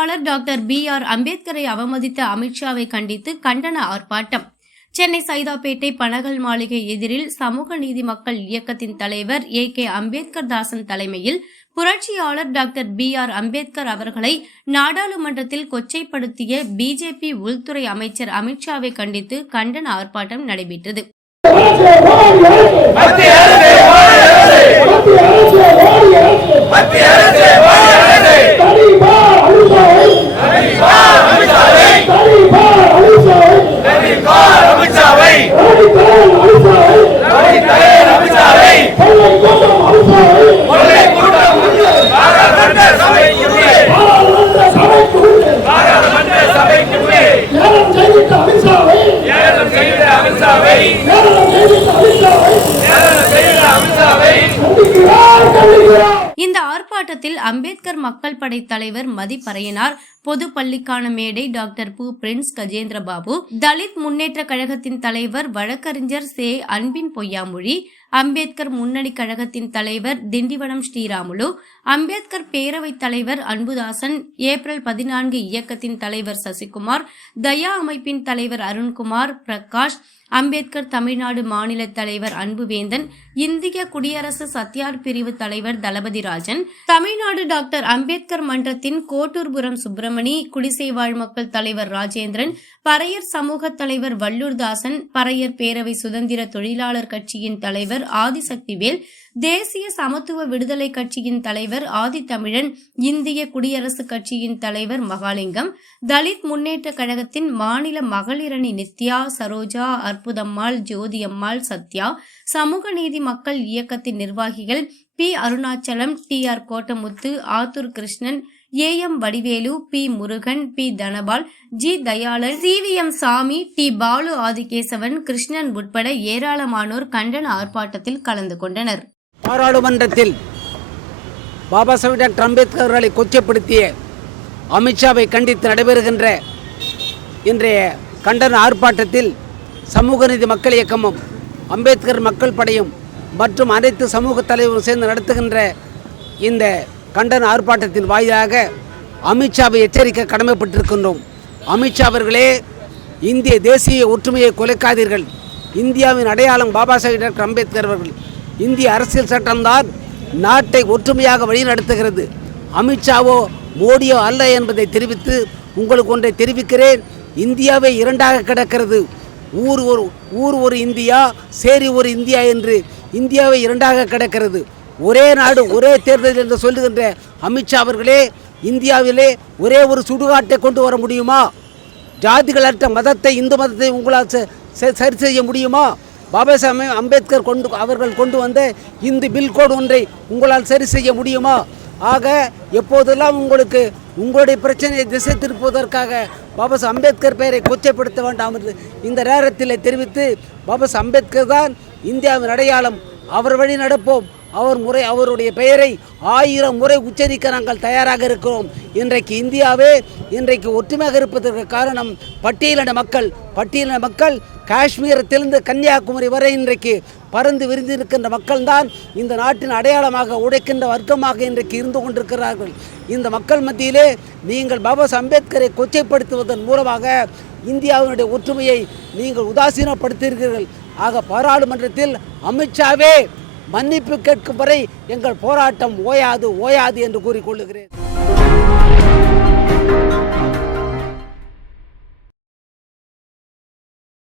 புரட்சியாளர் doctor B.R. அம்பேத்கரை அவமதித்த அமித்ஷாவை கண்டித்து கண்டன ஆர்ப்பாட்டம். சென்னை சைதாப்பேட்டை பனகல் மாளிகை எதிரில் சமூக நீதி மக்கள் இயக்கத்தின் தலைவர் A.K. அம்பேத்கர் தாசன் தலைமையில் புரட்சியாளர் டாக்டர் B.R. அம்பேத்கர் அவர்களை நாடாளுமன்றத்தில் கொச்சைப்படுத்திய பிஜேபி உள்துறை அமைச்சர் அமித்ஷாவை கண்டித்து கண்டன ஆர்ப்பாட்டம் நடைபெற்றது. இந்த ஆர்ப்பாட்டத்தில் அம்பேத்கர் மக்கள் படை தலைவர் மதிப்பறையனார், பொது பள்ளிக்கான மேடை டாக்டர் பு. பிரின்ஸ் கஜேந்திரபாபு, தலித் முன்னேற்ற கழகத்தின் தலைவர் வழக்கறிஞர் சே. அன்பின் பொய்யாமொழி, அம்பேத்கர் முன்னணி கழகத்தின் தலைவர் திண்டிவனம் ஸ்ரீராமுலு, அம்பேத்கர் பேரவைத் தலைவர் அன்புதாசன், ஏப்ரல் 14 இயக்கத்தின் தலைவர் சசிகுமார், தயா அமைப்பின் தலைவர் அருண்குமார் பிரகாஷ், அம்பேத்கர் தமிழ்நாடு மாநில தலைவர் அன்புவேந்தன், இந்திய குடியரசு சத்தியார் பிரிவு தலைவர் தளபதி ராஜன், தமிழ்நாடு டாக்டர் அம்பேத்கர் மன்றத்தின் கோட்டூர்புரம் சுப்பிரமணி, குடிசை வாழ் மக்கள் தலைவர் ராஜேந்திரன், பறையர் சமூக தலைவர் வல்லூர்தாசன், பறையர் பேரவை சுதந்திர தொழிலாளர் கட்சியின் தலைவர் ஆதிசக்திவேல், தேசிய சமத்துவ விடுதலை கட்சியின் தலைவர் ஆதித்தமிழன், இந்திய குடியரசு கட்சியின் தலைவர் மகாலிங்கம், தலித் முன்னேற்ற கழகத்தின் மாநில மகளிரணி நித்யா, சரோஜா, அற்புதம்மாள், ஜோதியம்மாள், சத்யா, சமூக நீதி மக்கள் இயக்கத்தின் நிர்வாகிகள் P. Arunachalam, T.R. Kottamuthu, Attur Krishnan, A.M. Vadivelu, P. Murugan, P. Dhanapal, G. Dayalan, C.V.M. Sami, D. Balu Adikesavan, Krishnan உட்பட ஏராளமானோர் கண்டன ஆர்ப்பாட்டத்தில் கலந்து கொண்டனர். பாராளுமன்றத்தில் பாபா சாஹேப் டாக்டர் அம்பேத்கர் அவர்களை கொச்சைப்படுத்திய அமித்ஷாவை கண்டித்து நடைபெறுகின்ற இன்றைய கண்டன ஆர்ப்பாட்டத்தில் சமூக நீதி மக்கள் இயக்கமும் அம்பேத்கர் மக்கள் படையும் மற்றும் அனைத்து சமூக தலைவரும் சேர்ந்து நடத்துகின்ற இந்த கண்டன ஆர்ப்பாட்டத்தின் வாயிலாக அமித்ஷாவை எச்சரிக்க கடமைப்பட்டிருக்கின்றோம். அமித்ஷா அவர்களே, இந்திய தேசிய ஒற்றுமையை குலைக்காதீர்கள். இந்தியாவின் அடையாளம் பாபா சாஹேப் டாக்டர் அம்பேத்கர் அவர்கள். இந்திய அரசியல் சட்டம்தான் நாட்டை ஒற்றுமையாக வழிநடத்துகிறது. அமித்ஷாவோ மோடியோ அல்ல என்பதை தெரிவித்து உங்களுக்கு ஒன்றை தெரிவிக்கிறேன். இந்தியாவே இரண்டாக கிடக்கிறது. ஊர் ஒரு இந்தியா, சேரி ஒரு இந்தியா என்று இந்தியாவை இரண்டாக கிடக்கிறது. ஒரே நாடு ஒரே தேர்தல் என்று சொல்லுகின்ற அமித்ஷா அவர்களே, இந்தியாவிலே ஒரே ஒரு சுடுகாட்டை கொண்டு வர முடியுமா? ஜாதிகளற்ற மதத்தை, இந்து மதத்தை உங்களால் சரி செய்ய முடியுமா? பாபா சாஹேப் அம்பேத்கர் அவர்கள் கொண்டு வந்த இந்து பில் கோட் ஒன்றை உங்களால் சரி செய்ய முடியுமா? ஆக எப்போதெல்லாம் உங்களுடைய பிரச்சனையை திசை திருப்புவதற்காக பாபா சாஹேப் அம்பேத்கர் பெயரை கொச்சைப்படுத்த வேண்டாம் என்று இந்த நேரத்தில் தெரிவித்து, பாபா சாஹேப் அம்பேத்கர் தான் இந்தியாவின் அடையாளம். அவர் வழி நடப்போம். அவருடைய பெயரை 1000 முறை உச்சரிக்க நாங்கள் தயாராக இருக்கிறோம். இன்றைக்கு ஒற்றுமையாக இருப்பதற்கு காரணம் பட்டியலின மக்கள் காஷ்மீரத்திலிருந்து கன்னியாகுமரி வரை இன்றைக்கு பறந்து விரிந்திருக்கின்ற மக்கள் தான் இந்த நாட்டின் அடையாளமாக உடைக்கின்ற வர்க்கமாக இன்றைக்கு இருந்து கொண்டிருக்கிறார்கள். இந்த மக்கள் மத்தியிலே நீங்கள் பாபா சாஹேப் அம்பேத்கரை கொச்சைப்படுத்துவதன் மூலமாக இந்தியாவினுடைய ஒற்றுமையை நீங்கள் உதாசீனப்படுத்துகிறீர்கள். ஆக பாராளுமன்றத்தில் அமித்ஷாவே மன்னிப்பு கேட்கும் வரை எங்கள் போராட்டம் ஓயாது என்று கூறிக்கொள்ளுகிறேன்.